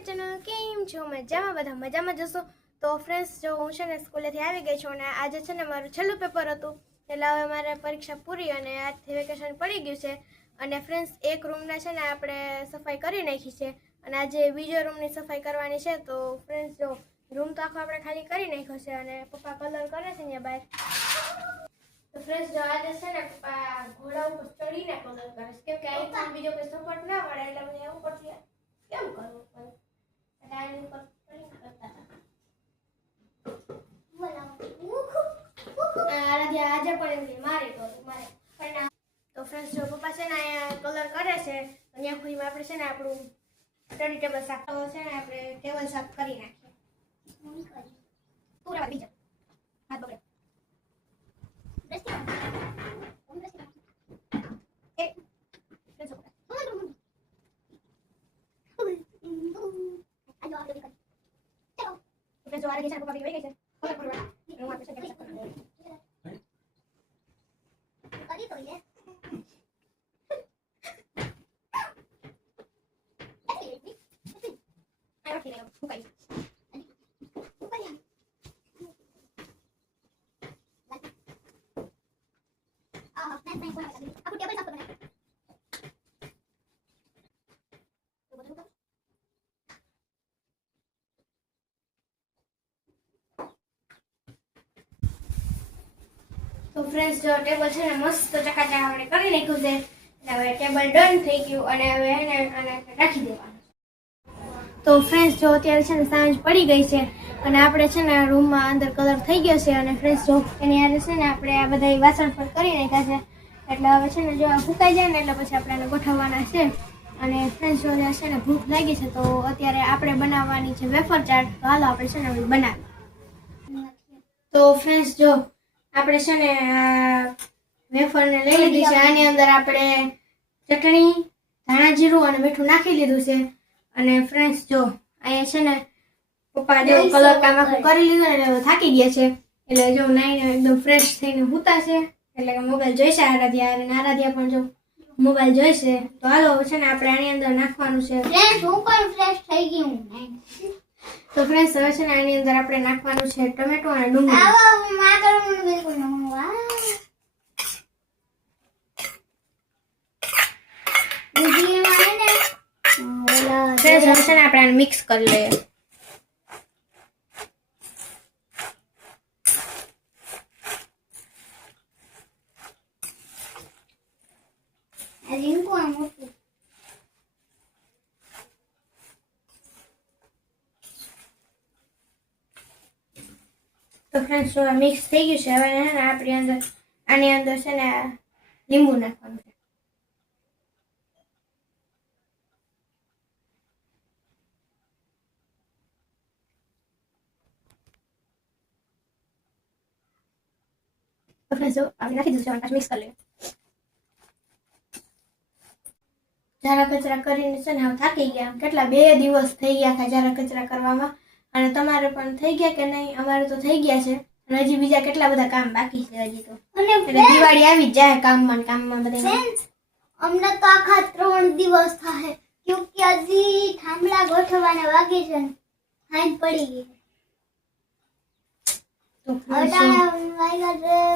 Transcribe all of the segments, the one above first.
My channel કેમ છો? મજામાં? બધા મજામાં જશો તો ફ્રેન્ડ્સ જો હું છે ને સ્કૂલેથી આવી ગઈ છું અને આજે છે ને મારું છેલ્લું પેપર હતું. એટલે હવે મારે પરીક્ષા પૂરી અને આજથી વેકેશન પડી ગયું છે. અને ફ્રેન્ડ્સ એક રૂમના છે ને આપણે સફાઈ કરી નાખી છે. અને આજે બીજો રૂમની સફાઈ કરવાની છે. તો ફ્રેન્ડ્સ જો રૂમ તો આખો આપણે ખાલી કરી નાખ્યો છે અને પપ્પા કલર કરે છે ને બહાર. તો ફ્રેન્ડ્સ જો આજે છે ને પપ્પા ઘોડા ઉપર ચડીને કલર કરે છે. કેમ કે આ બીજો કોઈ સપોર્ટ ના મળે, એટલે મને એવું પરથી કેમ કરવું પડે એટલે આની ઉપર ચડીને કરતા હતા આરાધ્યા આજે પણ એમ કે મારે કરું મારે પણ ના. તો ફ્રેન્ડ્સ જો પપ્પા છે ને અહીંયા કલર કરે છે અહીંયા ખુદીમાં આપણે છે ને આપણું સ્ટડી ટેબલ સાફ તો છે ને આપણે ટેબલ સાફ કરી નાખીએ પૂરા બીજા હાથ બગડે એ ફ્રેન્ડ્સ પકડ. ફ્રેન્ડ્સ જો આરાધ્યા છે ને પપ્પા ભેગી વહી ગઈ છે đi tuổi nữa Ai đó thì đều không phải Oh, that's nice. Aku dia boleh sampai mana? Friends જો ટેબલ છે ને મસ્ત ચકાચક આપણે કરી નાખ્યું છે. એટલે હવે ટેબલ ડન થઈ ગયું અને હવે એને આને રાખી દેવાનું. તો ફ્રેન્ડ્સ જો અત્યારે છે ને સાંજ પડી ગઈ છે અને આપણે છે ને રૂમમાં અંદર કલર થઈ ગયો છે અને ફ્રેન્ડ્સ જો એની હારે છે ને આપણે આ બધા વાસણ પણ કરી નાખ્યા છે. એટલે હવે છે ને જો આ ફૂંકાઈ જાય ને એટલે પછી આપણે એને ગોઠવવાના છે. અને ફ્રેન્ડ્સ જો છે ને ભૂખ લાગી છે તો અત્યારે આપણે બનાવવાની છે વેફર ચાટ. તો હાલો આપણે છે ને બનાવીએ. તો ફ્રેન્ડ્સ જો આપણે છે ને વેફરને લઈ લીધી છે. આની અંદર આપણે ચટણી ધાણા જીરું અને મીઠું નાખી લીધું છે. અને ફ્રેન્ડ્સ જો અહીંયા છે ને પપ્પા જો કલર કામ આખું કરી લીધું ને હવે થાકી ગયા છે. એટલે જો નાઈને એકદમ ફ્રેશ થઈને સૂતા છે. એટલે કે મોબાઈલ જોઈશે આરાધ્યા અને આરાધ્યા પણ જો મોબાઈલ જોઈશે. તો હાલો છે ને આપણે આની અંદર નાખવાનું છે. તો ફ્રેન્ડ્સ હવે છે ને આની અંદર આપણે નાખવાનું છે ટમેટો અને ડુંગળી. ફ્રેન્ડ્સ હવે છે ને આપણે આને મિક્સ કરી લઈએ. તો ફ્રેન્ડ્સ આ મિક્સ થઈ ગયું છે, હવે ને આપણી અંદર, આની અંદર છે ને લીંબુ નાખવાનું છે. તો આપણે મિક્સ કરી લઈએ. કચરા કરીને છે ને, હવે થાકી ગયા. કેટલા બે દિવસ થઈ ગયા હતા ઝારા કચરા કરવામાં. અને તમારે પણ થઈ ગયા કે નહીં? અમારે તો થઈ ગયા છે. અને હજી બીજા કેટલા બધા કામ બાકી છે હજી તો. એટલે દિવાળી આવી જ જાય કામમાં કામમાં બધા અમને તો આખા ત્રણ દિવસ થાય ક્યોંકि હજી થાંભલા ગોઠવવાના બાકી છે ને હાઈન પડી ગઈ.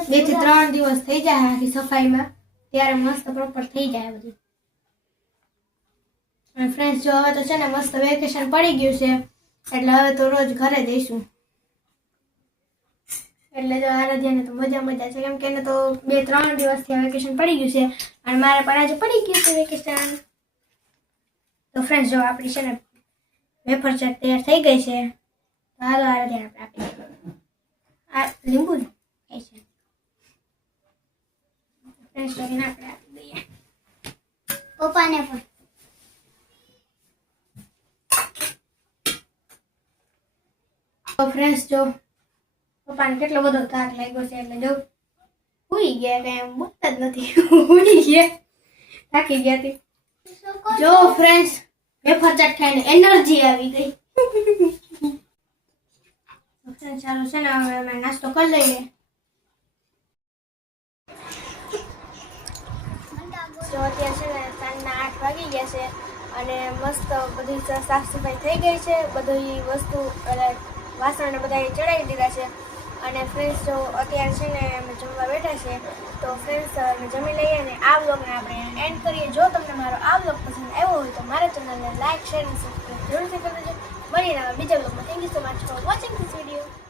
બેથી ત્રણ દિવસ થઈ જાય આખી સફાઈમાં. ત્યારે મસ્ત પ્રોપર થઈ જાય બધું. અને ફ્રેન્ડ્સ જો હવે તો છે ને મસ્ત વેકેશન પડી ગયું છે. એટલે હવે તો રોજ ઘરે જઈશું. એટલે જો આરાધ્યાને તો મજા મજા છે. કેમ કે એને તો બે ત્રણ દિવસથી વેકેશન પડી ગયું છે. અને મારે પણ આજે પડી ગયું છે વેકેશન તો ફ્રેન્ડ્સ જો આપણી છે ને વેફર ચાટ તૈયાર થઈ ગઈ છે. હાલો આરાધ્યાને આપણે આપી આ લીંબુ ને એ છે ફ્રેન્ડ્સ કરીને આપણે આપી દઈએ પપ્પાને પણ તો ફ્રેન્ડ્સ જો પપ્પાને કેટલો બધો થાક લાગ્યો છે એટલે જો હુઈ ગયા કે એમ બોલતા જ નથી. હુઈ ગયા. થાકી ગયા હતી જો ફ્રેન્ડ્સ વેફર ચાટ ખાઈને એનર્જી આવી ગઈ. ચાલો છે ને, હવે અમે નાસ્તો કરી લઈએ. અત્યારે છે ને, સાંજના આઠ વાગી ગયા છે અને મસ્ત બધી સાફ સફાઈ થઈ ગઈ છે. બધી વસ્તુ એટલે બધાએ ચડાવી દીધા છે. અને ફ્રેન્ડ્સ જો અત્યારે છે ને અમે જમવા બેઠા છે, તો ફ્રેન્ડ્સ અમે જમી લઈએ અને આ બ્લોગને આપણે એન્ડ કરીએ. જો તમને મારો આ બ્લોગ પસંદ આવ્યો હોય તો મારા ચેનલને લાઇક શેર અને સબસ્ક્રાઈબ જરૂરથી કરી દેજો મળીને બીજા બ્લોગમાં thank you so much for watching this video